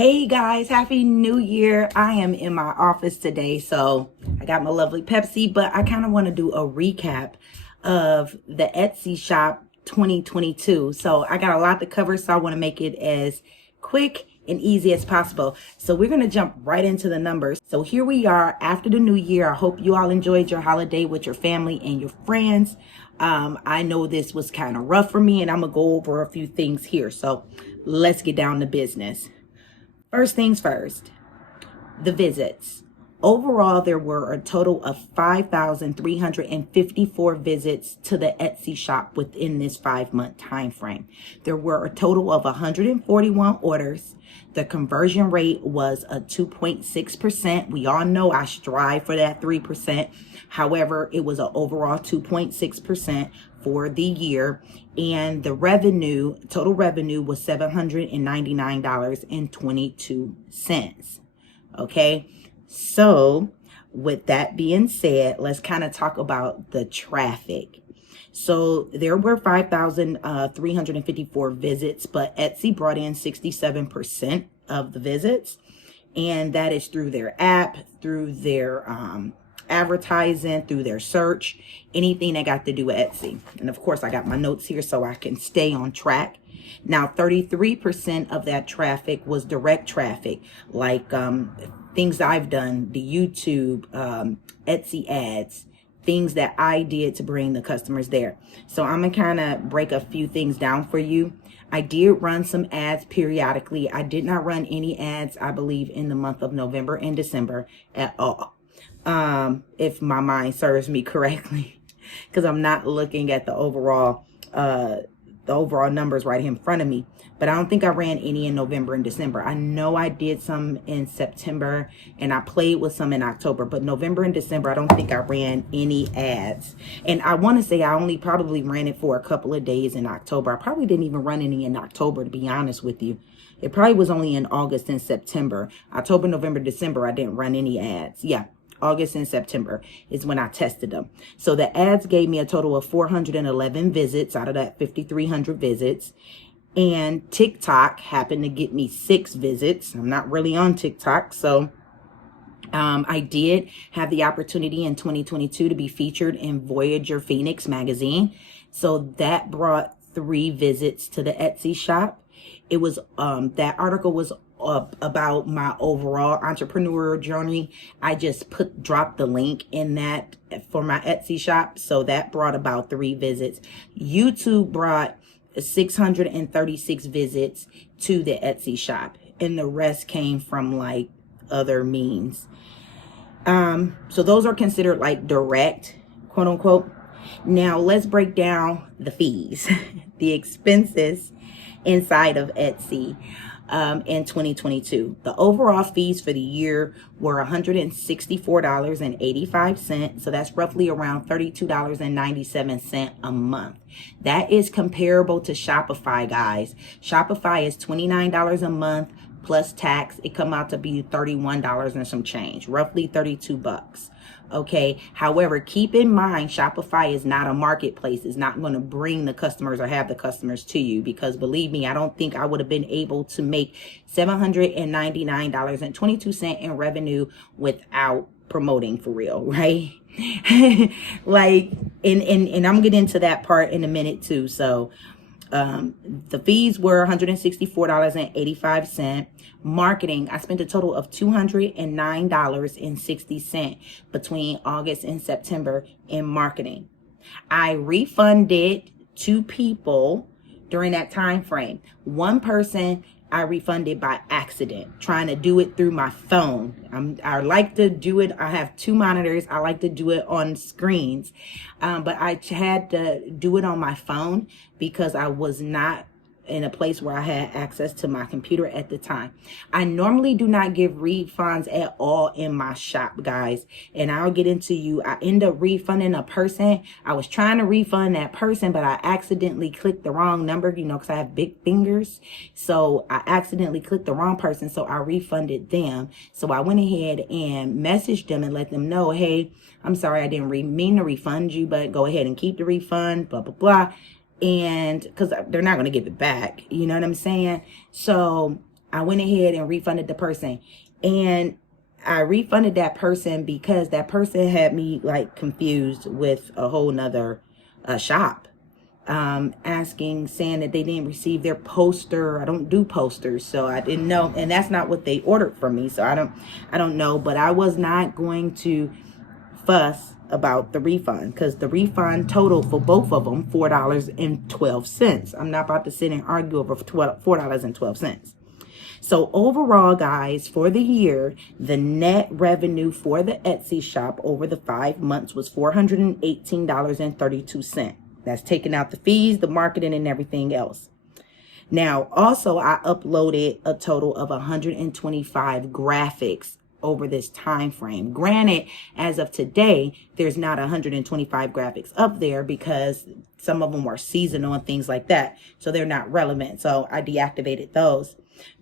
Hey guys, happy new year. I am in my office today, so I got my lovely Pepsi, but I kind of want to do a recap of the Etsy shop 2022. So I got a lot to cover, so I want to make it as quick and easy as possible. So we're going to jump right into the numbers. So here we are after the new year. I hope you all enjoyed your holiday with your family and your friends. I know this was kind of rough for me, and I'm going to go over a few things here. So let's get down to business. First things first, the visits. Overall, there were a total of 5,354 visits to the Etsy shop within this 5-month time frame. There were a total of 141 orders. The conversion rate was a 2.6%. We all know I strive for that 3%. However, it was an overall 2.6% for the year. And the total revenue was $799.22. Okay. So with that being said, let's kind of talk about the traffic. So there were 5,354 visits, but Etsy brought in 67% of the visits. And that is through their app, through their advertising, through their search, anything that got to do with Etsy. And of course, I got my notes here so I can stay on track. Now, 33% of that traffic was direct traffic, like things I've done, the YouTube, Etsy ads, things that I did to bring the customers there. So I'm going to kind of break a few things down for you. I did run some ads periodically. I did not run any ads, I believe, in the month of November and December at all. If my mind serves me correctly, because I'm not looking at the overall numbers right here in front of me. But I don't think I ran any in November and December. I know I did some in September and I played with some in October, but November and December, I don't think I ran any ads. And I want to say I only probably ran it for a couple of days in October. I probably didn't even run any in October, to be honest with you. It probably was only in August and September. October, November, December, I didn't run any ads. Yeah. August and September is when I tested them. So the ads gave me a total of 411 visits out of that 5,300 visits. And TikTok happened to get me 6 visits. I'm not really on TikTok. So I did have the opportunity in 2022 to be featured in Voyager Phoenix magazine. So that brought 3 visits to the Etsy shop. It was that article was about my overall entrepreneurial journey. I just dropped the link in that for my Etsy shop. So that brought about 3 visits. YouTube brought 636 visits to the Etsy shop, and the rest came from like other means. So those are considered like direct, quote unquote. Now let's break down the fees, the expenses inside of Etsy. In 2022, the overall fees for the year were $164.85. So that's roughly around $32.97 a month. That is comparable to Shopify, guys. Shopify is $29 a month plus tax. It come out to be $31 and some change, roughly 32 bucks. Okay. However, keep in mind, Shopify is not a marketplace. It's not going to bring the customers or have the customers to you, because believe me, I don't think I would have been able to make $799.22 in revenue without promoting, for real, right? Like, and I'm getting into that part in a minute too. So, the fees were $164.85. Marketing, I spent a total of $209.60 between August and September in marketing. I refunded 2 people during that time frame. One person I refunded by accident, trying to do it through my phone. I like to do it. I have 2 monitors. I like to do it on screens. But I had to do it on my phone because I was not in a place where I had access to my computer at the time. I normally do not give refunds at all in my shop, guys. And I'll get into you. I end up refunding a person. I was trying to refund that person, but I accidentally clicked the wrong number, because I have big fingers. So I accidentally clicked the wrong person. So I refunded them. So I went ahead and messaged them and let them know, hey, I'm sorry, I didn't mean to refund you, but go ahead and keep the refund, blah, blah, blah. And because they're not going to give it back, you know what I'm saying? So I went ahead and refunded the person. And I refunded that person because that person had me like confused with a whole nother shop. Asking, saying that they didn't receive their poster. I don't do posters, so I didn't know, and that's not what they ordered from me. So I don't know, but I was not going to fuss about the refund because the refund total for both of them $4.12. I'm not about to sit and argue over $4.12. So overall, guys, for the year, the net revenue for the Etsy shop over the 5 months was $418.32. That's taking out the fees, the marketing, and everything else. Now, also, I uploaded a total of 125 graphics over this time frame. Granted, as of today, there's not 125 graphics up there because some of them are seasonal and things like that, so they're not relevant. So I deactivated those.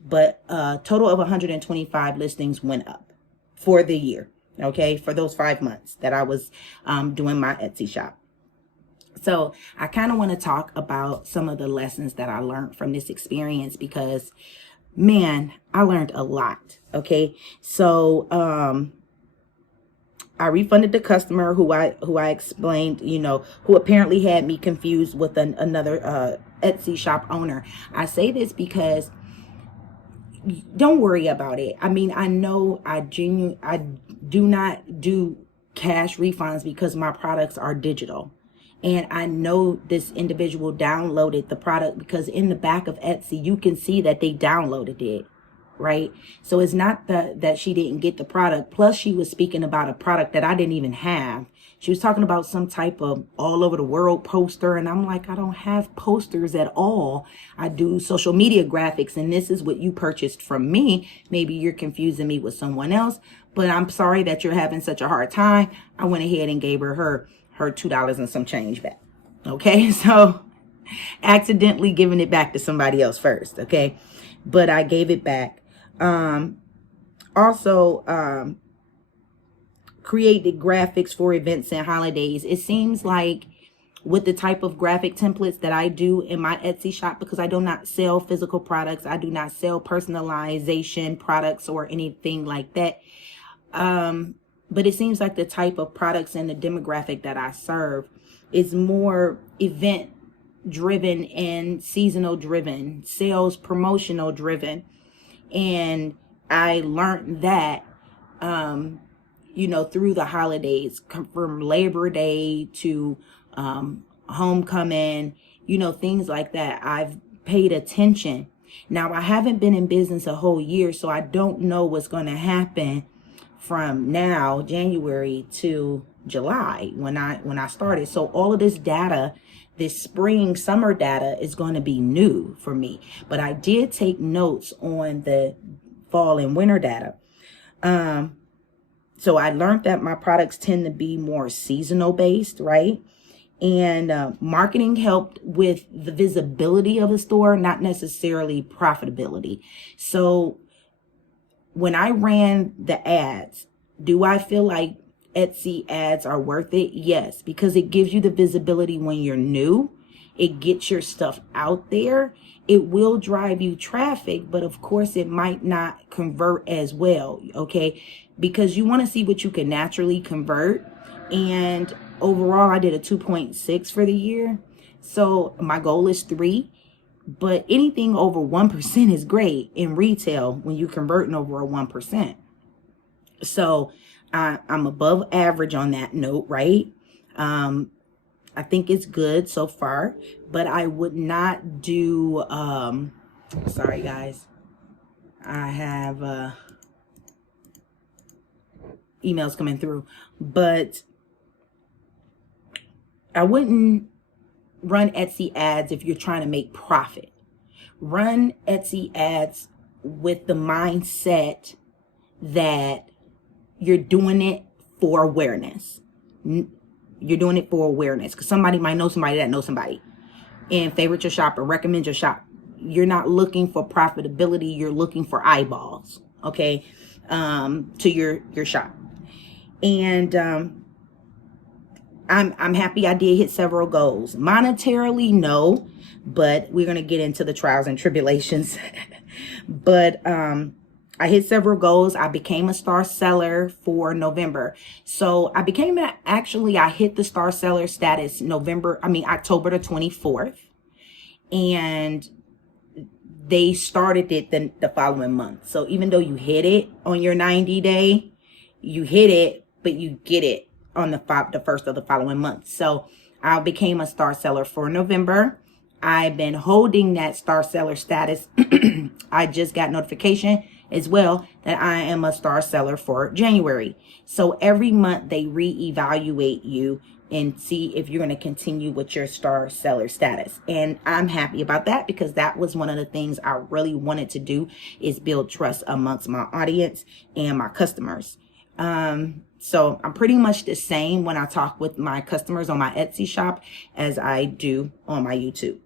But a total of 125 listings went up for the year, okay, for those 5 months that I was doing my Etsy shop. So I kind of want to talk about some of the lessons that I learned from this experience because, man, I learned a lot. Okay. So, I refunded the customer who I explained, who apparently had me confused with another Etsy shop owner. I say this because don't worry about it. I mean, I know I do not do cash refunds because my products are digital. And I know this individual downloaded the product because in the back of Etsy, you can see that they downloaded it, right? So it's not that she didn't get the product. Plus, she was speaking about a product that I didn't even have. She was talking about some type of all over the world poster. And I'm like, I don't have posters at all. I do social media graphics. And this is what you purchased from me. Maybe you're confusing me with someone else. But I'm sorry that you're having such a hard time. I went ahead and gave her $2 and some change back. Okay, so accidentally giving it back to somebody else first. Okay, but I gave it back. Also, created graphics for events and holidays. It seems like with the type of graphic templates that I do in my Etsy shop, because I do not sell physical products, I do not sell personalization products or anything like that. But it seems like the type of products and the demographic that I serve is more event driven and seasonal driven, sales promotional driven. And I learned that, through the holidays, from Labor Day to homecoming, things like that. I've paid attention. Now, I haven't been in business a whole year, so I don't know what's going to happen from now, January, to July when I started. So all of this data, this spring, summer data is going to be new for me. But I did take notes on the fall and winter data. So I learned that my products tend to be more seasonal based, right? And marketing helped with the visibility of the store, not necessarily profitability. So when I ran the ads, do I feel like Etsy ads are worth it? Yes, because it gives you the visibility when you're new. It gets your stuff out there. It will drive you traffic, but of course it might not convert as well, okay? Because you want to see what you can naturally convert. And overall, I did a 2.6 for the year. So my goal is 3. But anything over 1% is great in retail when you're converting over a 1%. So I'm above average on that note, right? I think it's good so far, but I would not do, sorry guys, I have emails coming through, but I wouldn't run Etsy ads if you're trying to make profit. Run Etsy ads with the mindset that you're doing it for awareness. You're doing it for awareness because somebody might know somebody that knows somebody and favorite your shop or recommend your shop. You're not looking for profitability. You're looking for eyeballs, okay, to your shop. And I'm happy I did hit several goals. Monetarily, no, but we're going to get into the trials and tribulations But I hit several goals. I became a star seller for November. So I hit the star seller status October the 24th. And they started it the following month. So even though you hit it on your 90 day, you hit it, but you get it on the first of the following month. So I became a star seller for November. I've been holding that star seller status. I just got notification as well that I am a star seller for January. So every month they reevaluate you and see if you're going to continue with your star seller status. And I'm happy about that, because that was one of the things I really wanted to do, is build trust amongst my audience and my customers. So I'm pretty much the same when I talk with my customers on my Etsy shop as I do on my YouTube.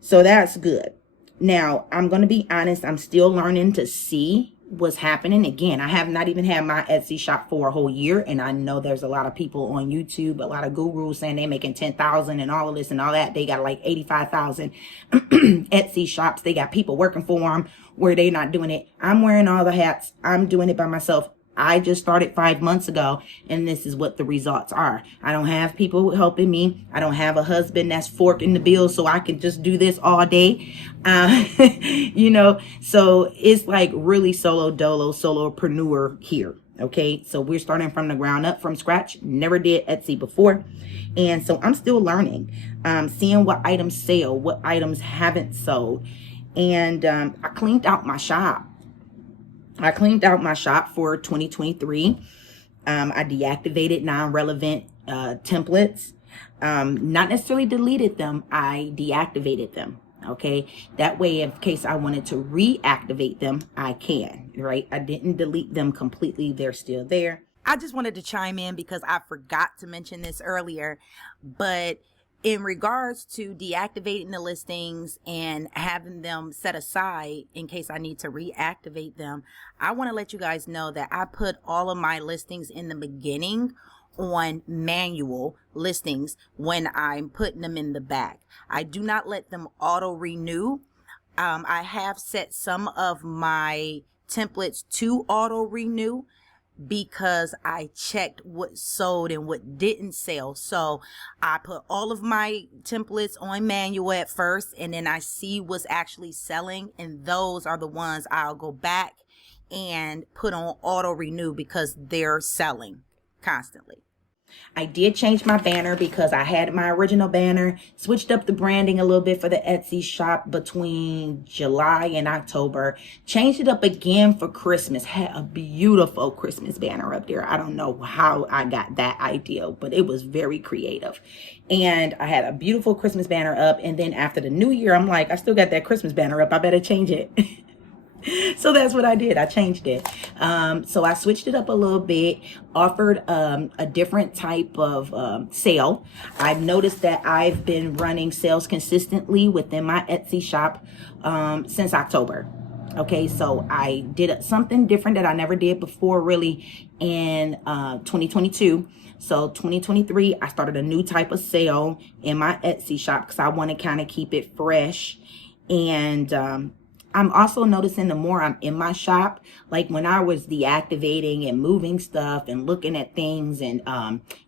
So that's good. Now, I'm going to be honest, I'm still learning to see what's happening. Again, I have not even had my Etsy shop for a whole year. And I know there's a lot of people on YouTube, a lot of gurus saying they're making 10,000 and all of this and all that. They got like 85,000 Etsy shops. They got people working for them where they're not doing it. I'm wearing all the hats. I'm doing it by myself. I just started 5 months ago, and this is what the results are. I don't have people helping me. I don't have a husband that's forking the bill so I can just do this all day. So it's like really solopreneur here. Okay. So we're starting from the ground up, from scratch. Never did Etsy before. And so I'm still learning, seeing what items sell, what items haven't sold. And I cleaned out my shop. For 2023. I deactivated non-relevant templates. Not necessarily deleted them. I deactivated them. Okay. That way, in case I wanted to reactivate them, I can, right? I didn't delete them completely. They're still there. I just wanted to chime in because I forgot to mention this earlier, but in regards to deactivating the listings and having them set aside in case I need to reactivate them, I want to let you guys know that I put all of my listings in the beginning on manual listings when I'm putting them in the back. I do not let them auto renew. I have set some of my templates to auto renew, because I checked what sold and what didn't sell. So I put all of my templates on manual at first, and then I see what's actually selling, and those are the ones I'll go back and put on auto renew because they're selling constantly. I did change my banner because I had my original banner, switched up the branding a little bit for the Etsy shop between July and October, changed it up again for Christmas, had a beautiful Christmas banner up there. I don't know how I got that idea, but it was very creative. And I had a beautiful Christmas banner up. And then after the new year, I'm like, I still got that Christmas banner up. I better change it. So that's what I did. I changed it. So I switched it up a little bit, offered a different type of sale. I've noticed that I've been running sales consistently within my Etsy shop since October. Okay, so I did something different that I never did before really in 2022. So 2023, I started a new type of sale in my Etsy shop because I want to kind of keep it fresh. And I'm also noticing the more I'm in my shop, like when I was deactivating and moving stuff and looking at things and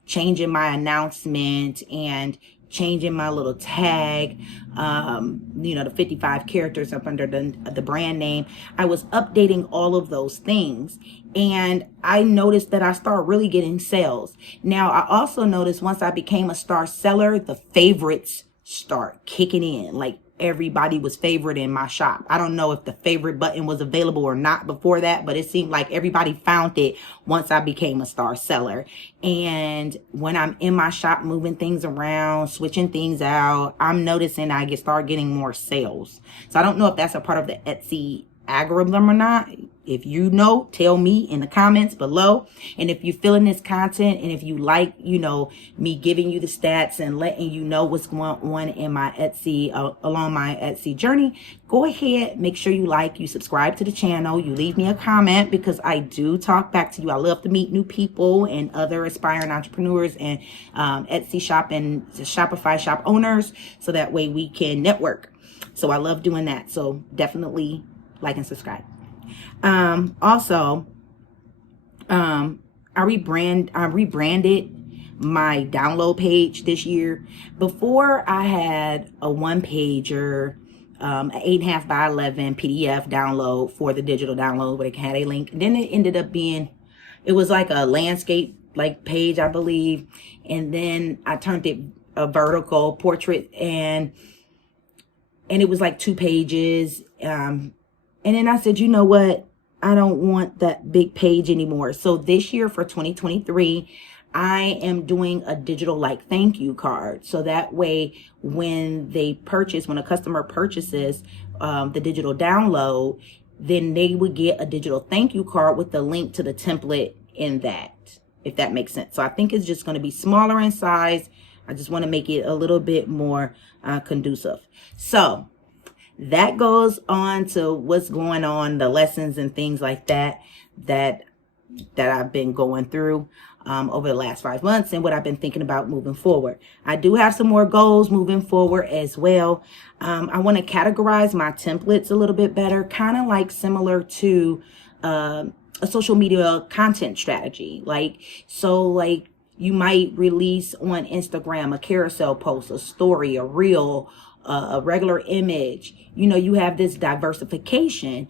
changing my announcement and changing my little tag, the 55 characters up under the brand name, I was updating all of those things. And I noticed that I started really getting sales. Now, I also noticed once I became a star seller, the favorites start kicking in. Like everybody was favorite in my shop. I don't know if the favorite button was available or not before that, but it seemed like everybody found it once I became a star seller. And when I'm in my shop moving things around, switching things out, I'm noticing I start getting more sales. So I don't know if that's a part of the Etsy algorithm or not. If you know, tell me in the comments below. And if you're feeling this content and if you like, me giving you the stats and letting you know what's going on in my Etsy, along my Etsy journey, go ahead, make sure you subscribe to the channel, you leave me a comment because I do talk back to you. I love to meet new people and other aspiring entrepreneurs and Etsy shop and Shopify shop owners, so that way we can network. So I love doing that. So definitely like and subscribe. Also, I rebranded my download page this year. Before, I had a one pager, an 8.5 by 11 PDF download for the digital download, where it had a link. And then it ended up being, it was like a landscape like page, I believe. And then I turned it a vertical portrait, and it was like 2 pages. And then I said, you know what? I don't want that big page anymore. So this year for 2023, I am doing a digital like thank you card. So that way, when a customer purchases the digital download, then they would get a digital thank you card with the link to the template in that, if that makes sense. So I think it's just going to be smaller in size. I just want to make it a little bit more conducive. So that goes on to what's going on, the lessons and things like that I've been going through over the last 5 months, and what I've been thinking about moving forward. I do have some more goals moving forward as well. I want to categorize my templates a little bit better, kind of like similar to a social media content strategy. Like you might release on Instagram a carousel post, a story, a reel, a regular image. You have this diversification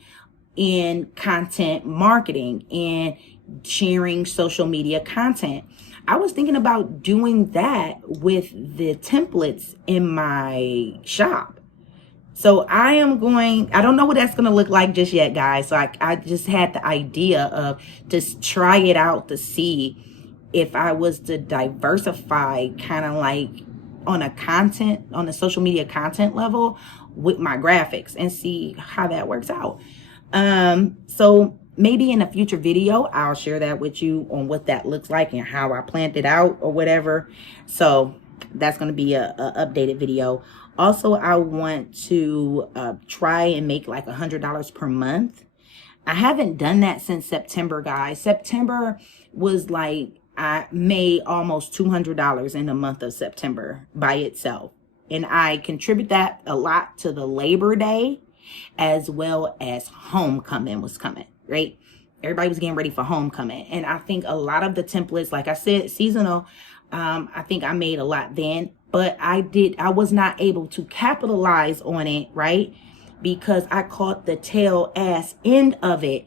in content marketing and sharing social media content. I was thinking about doing that with the templates in my shop. So I don't know what that's going to look like just yet, guys. So I just had the idea of just try it out to see if I was to diversify kind of like on a social media content level with my graphics, and see how that works out. So maybe in a future video, I'll share that with you on what that looks like and how I planned it out or whatever. So that's going to be a updated video. Also, I want to try and make like $100 per month. I haven't done that since September, guys. September was like, I made almost $200 in the month of September by itself. And I contribute that a lot to the Labor Day, as well as homecoming was coming, right? Everybody was getting ready for homecoming. And I think a lot of the templates, like I said, seasonal, I think I made a lot then, but I was not able to capitalize on it, right? Because I caught the tail ass end of it.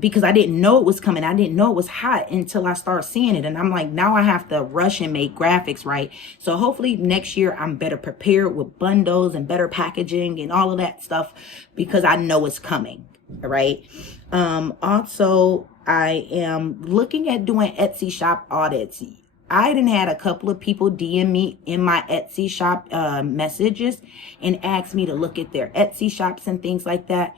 Because I didn't know it was coming. I didn't know it was hot until I started seeing it. And I'm like, now I have to rush and make graphics, right? So hopefully next year I'm better prepared with bundles and better packaging and all of that stuff, because I know it's coming, right? Also, I am looking at doing Etsy shop audits. I done had a couple of people DM me in my Etsy shop messages and ask me to look at their Etsy shops and things like that.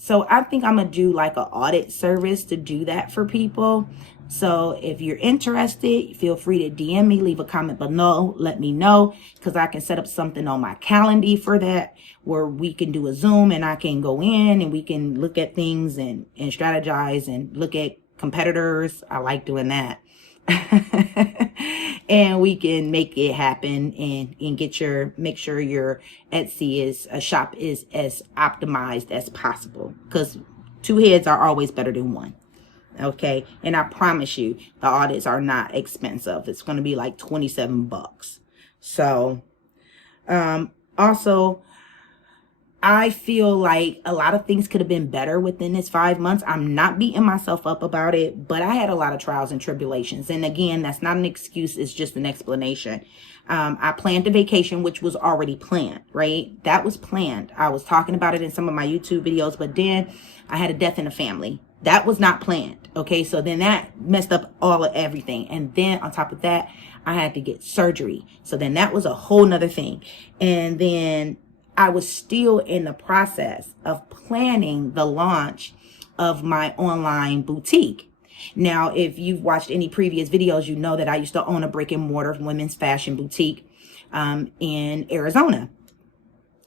So I think I'm going to do like an audit service to do that for people. So if you're interested, feel free to DM me, leave a comment below, let me know, because I can set up something on my calendar for that, where we can do a Zoom and I can go in and we can look at things and strategize and look at competitors. I like doing that. And we can make it happen and make sure your Etsy shop is as optimized as possible, because 2 heads are always better than 1. Okay. And I promise you, the audits are not expensive. It's going to be like $27. So, also, I feel like a lot of things could have been better within this 5 months. I'm not beating myself up about it, but I had a lot of trials and tribulations. And again, that's not an excuse. It's just an explanation. I planned a vacation, which was already planned, right? That was planned. I was talking about it in some of my YouTube videos, but then I had a death in the family. That was not planned. Okay. So then that messed up everything. And then on top of that, I had to get surgery. So then that was a whole nother thing. And then I was still in the process of planning the launch of my online boutique. Now, if you've watched any previous videos, you know that I used to own a brick and mortar women's fashion boutique in Arizona.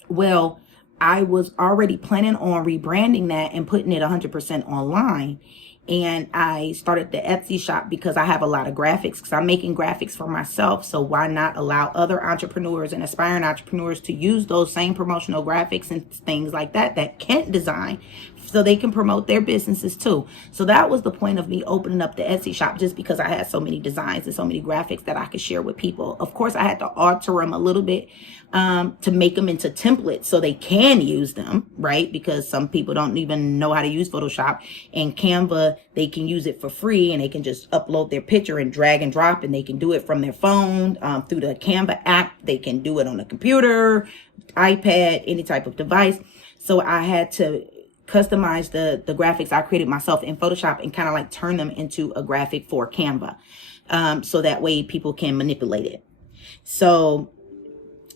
Well, I was already planning on rebranding that and putting it 100% online. And I started the Etsy shop because I have a lot of graphics, because I'm making graphics for myself. So why not allow other entrepreneurs and aspiring entrepreneurs to use those same promotional graphics and things like that can't design, so they can promote their businesses too. So that was the point of me opening up the Etsy shop, just because I had so many designs and so many graphics that I could share with people. Of course, I had to alter them a little bit to make them into templates so they can use them, right? Because some people don't even know how to use Photoshop, and Canva, they can use it for free, and they can just upload their picture and drag and drop, and they can do it from their phone through the Canva app. They can do it on a computer, iPad, any type of device. So I had to customize the graphics I created myself in Photoshop and kind of like turn them into a graphic for Canva, so that way people can manipulate it. So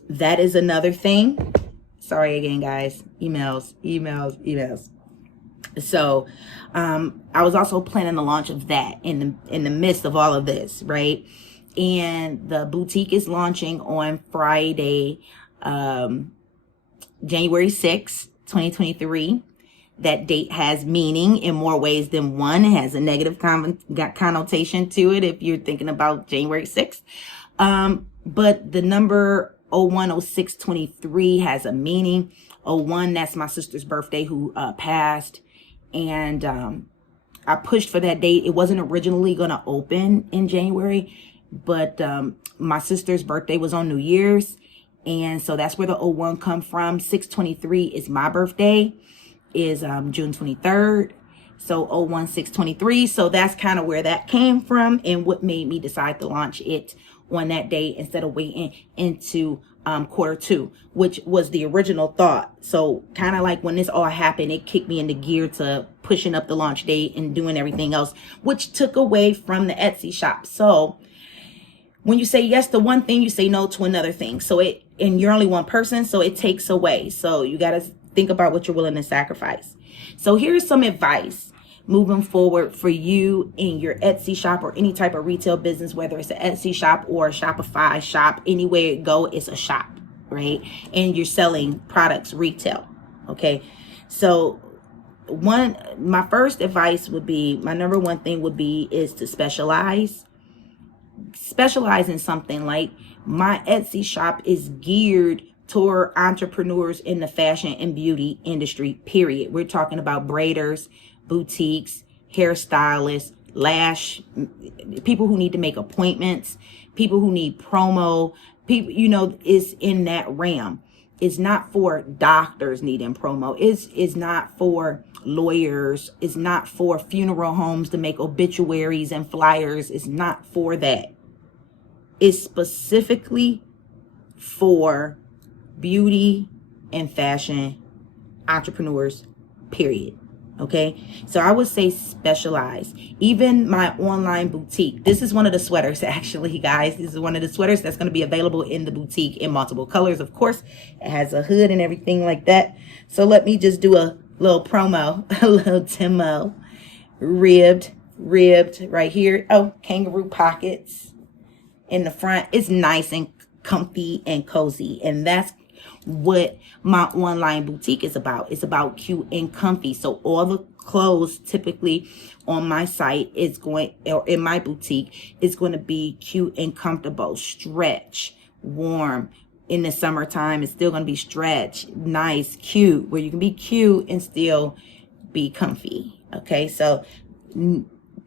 that is another thing. Sorry again, guys. Emails. So I was also planning the launch of that in the midst of all of this, right? And the boutique is launching on Friday, January 6th, 2023. That date has meaning in more ways than one. It has a negative connotation to it if you're thinking about January 6th. But the number 010623 has a meaning. 01, that's my sister's birthday who passed. And I pushed for that date. It wasn't originally going to open in January, but my sister's birthday was on New Year's. And so that's where the 01 come from. 623 is my birthday, is June 23rd. So 01623. So that's kind of where that came from and what made me decide to launch it on that day instead of waiting into Q2, which was the original thought. So kind of like when this all happened, it kicked me into gear to pushing up the launch date and doing everything else, which took away from the Etsy shop. So when you say yes to one thing, you say no to another thing. So and you're only one person, so it takes away. So you got to think about what you're willing to sacrifice. So here's some advice moving forward for you in your Etsy shop or any type of retail business, whether it's an Etsy shop or a Shopify shop. Anywhere you go, it's a shop, right? And you're selling products retail. Okay. So my first advice would be, my number one thing would be, is to specialize in something. Like my Etsy shop is geared toward entrepreneurs in the fashion and beauty industry, period. We're talking about braiders, boutiques, hairstylists, lash, people who need to make appointments, people who need promo, people, is in that realm. It's not for doctors needing promo. It's not for lawyers. It's not for funeral homes to make obituaries and flyers. It's not for that. It's specifically for beauty and fashion entrepreneurs, period. Okay, so I would say specialize. Even my online boutique, this is one of the sweaters, actually, guys. This is one of the sweaters that's going to be available in the boutique in multiple colors. Of course, it has a hood and everything like that. So let me just do a little promo, a little demo. Ribbed right here. Oh, kangaroo pockets in the front. It's nice and comfy and cozy, and that's what my online boutique is about. It's about cute and comfy. So all the clothes typically on my site is going, or in my boutique, is going to be cute and comfortable, stretch, warm. In the summertime, it's still going to be stretch, nice, cute, where you can be cute and still be comfy. Okay, so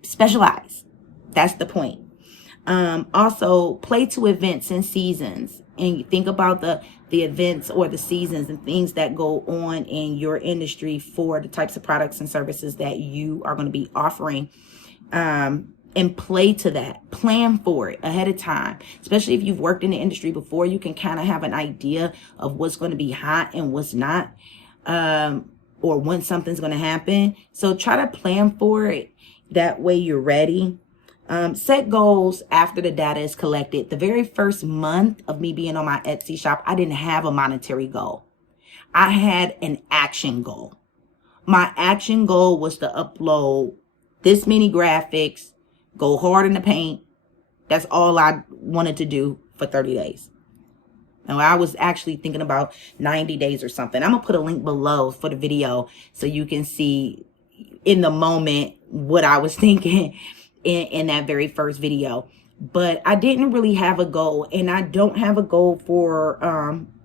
specialize. That's the point. Also, play to events and seasons, and think about the events or the seasons and things that go on in your industry for the types of products and services that you are going to be offering, and play to that. Plan for it ahead of time. Especially if you've worked in the industry before, you can kind of have an idea of what's going to be hot and what's not, or when something's going to happen. So try to plan for it. That way you're ready. Set goals after the data is collected. The very first month of me being on my Etsy shop, I didn't have a monetary goal. I had an action goal. My action goal was to upload this many graphics, go hard in the paint. That's all I wanted to do for 30 days. Now, I was actually thinking about 90 days or something. I'm going to put a link below for the video so you can see, in the moment what I was thinking in that very first video. But I didn't really have a goal, and I don't have a goal for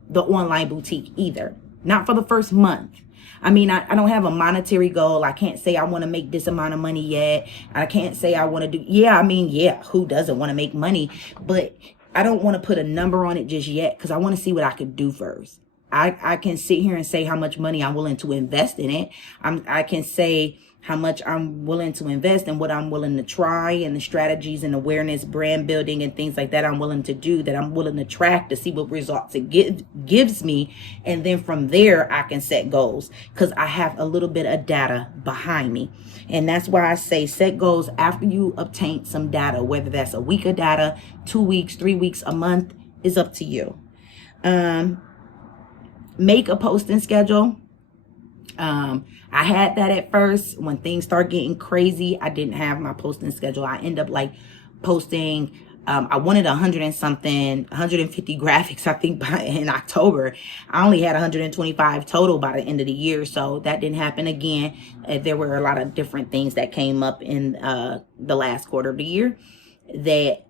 the online boutique either. Not for the first month. I mean, I don't have a monetary goal. I can't say I want to make this amount of money yet. I can't say I want to do, yeah, who doesn't want to make money? But I don't want to put a number on it just yet, because I want to see what I could do first. I can sit here and say how much money I'm willing to invest in it. I can say how much I'm willing to invest and what I'm willing to try, and the strategies and awareness, brand building and things like that I'm willing to do, that I'm willing to track to see what results it gives me. And then from there, I can set goals, because I have a little bit of data behind me. And that's why I say set goals after you obtain some data, whether that's a week of data, 2 weeks, 3 weeks, a month, is up to you. Make a posting schedule. I had that at first. When things start getting crazy, I didn't have my posting schedule. I end up like posting, I wanted 100 and something, 150 graphics, I think, in October. I only had 125 total by the end of the year. So that didn't happen again. There were a lot of different things that came up in the last quarter of the year that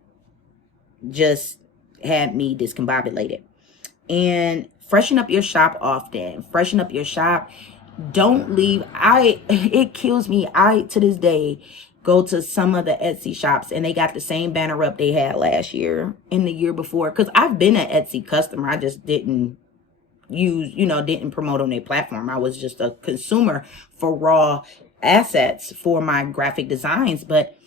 just had me discombobulated. And freshen up your shop often. Freshen up your shop. Don't leave. It kills me. To this day, go to some of the Etsy shops and they got the same banner up they had last year and the year before. Because I've been an Etsy customer. I just didn't didn't promote on their platform. I was just a consumer for raw assets for my graphic designs. But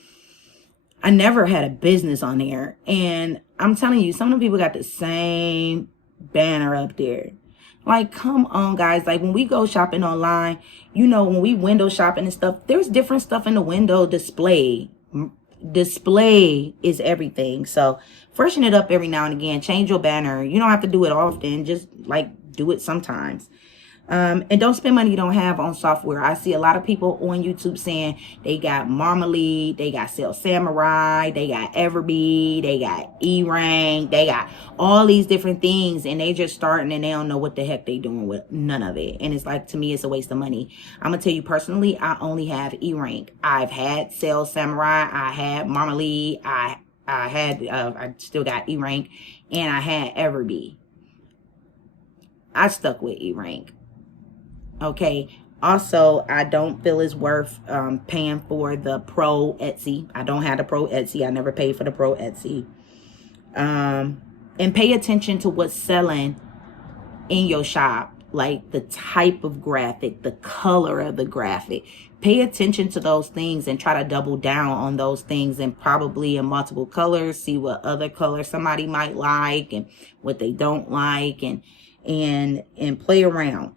I never had a business on there. And I'm telling you, some of the people got the same banner up there. Like, come on, guys. Like, when we go shopping online, when we window shopping and stuff, there's different stuff in the window display. Display is everything. So freshen it up every now and again. Change your banner. You don't have to do it often. Just like do it sometimes. And don't spend money you don't have on software. I see a lot of people on YouTube saying they got Marmalade, they got Sales Samurai, they got Everbee, they got E-Rank, they got all these different things, and they just starting and they don't know what the heck they doing with none of it. And it's like, to me, it's a waste of money. I'm gonna tell you personally, I only have E-Rank. I've had Sales Samurai, I had Marmalade, I still got E-Rank, and I had Everbee. I stuck with E-Rank. Okay. Also, I don't feel it's worth paying for the Pro Etsy. I don't have the Pro Etsy. I never paid for the Pro Etsy. And pay attention to what's selling in your shop, like the type of graphic, the color of the graphic. Pay attention to those things and try to double down on those things, and probably in multiple colors. See what other colors somebody might like and what they don't like, and play around.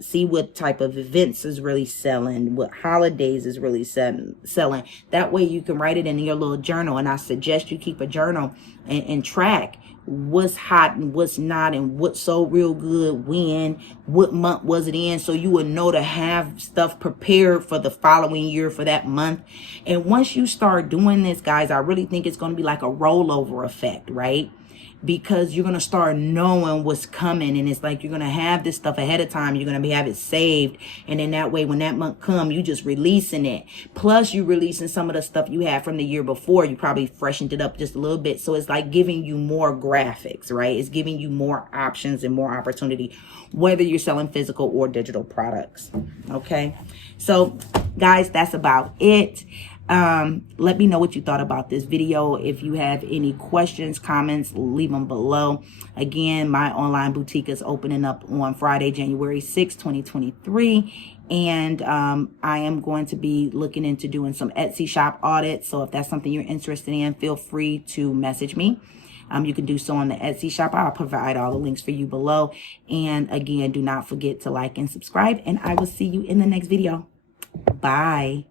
See what type of events is really selling, what holidays is really selling. That way you can write it in your little journal. And I suggest you keep a journal and track what's hot and what's not, and what sold real good when, what month was it in, so you would know to have stuff prepared for the following year for that month. And once you start doing this, guys, I really think it's going to be like a rollover effect, right? Because you're going to start knowing what's coming, and it's like you're going to have this stuff ahead of time. You're going to have it saved, and then that way when that month come, you just releasing it. Plus you releasing some of the stuff you had from the year before. You probably freshened it up just a little bit, so it's like giving you more graphics, right? It's giving you more options and more opportunity, whether you're selling physical or digital products. Okay, so guys, that's about it. Let me know what you thought about this video. If you have any questions, comments, leave them below. Again, my online boutique is opening up on Friday, January 6, 2023. And I am going to be looking into doing some Etsy shop audits. So if that's something you're interested in, feel free to message me. You can do so on the Etsy shop. I'll provide all the links for you below. And again, do not forget to like and subscribe. And I will see you in the next video. Bye.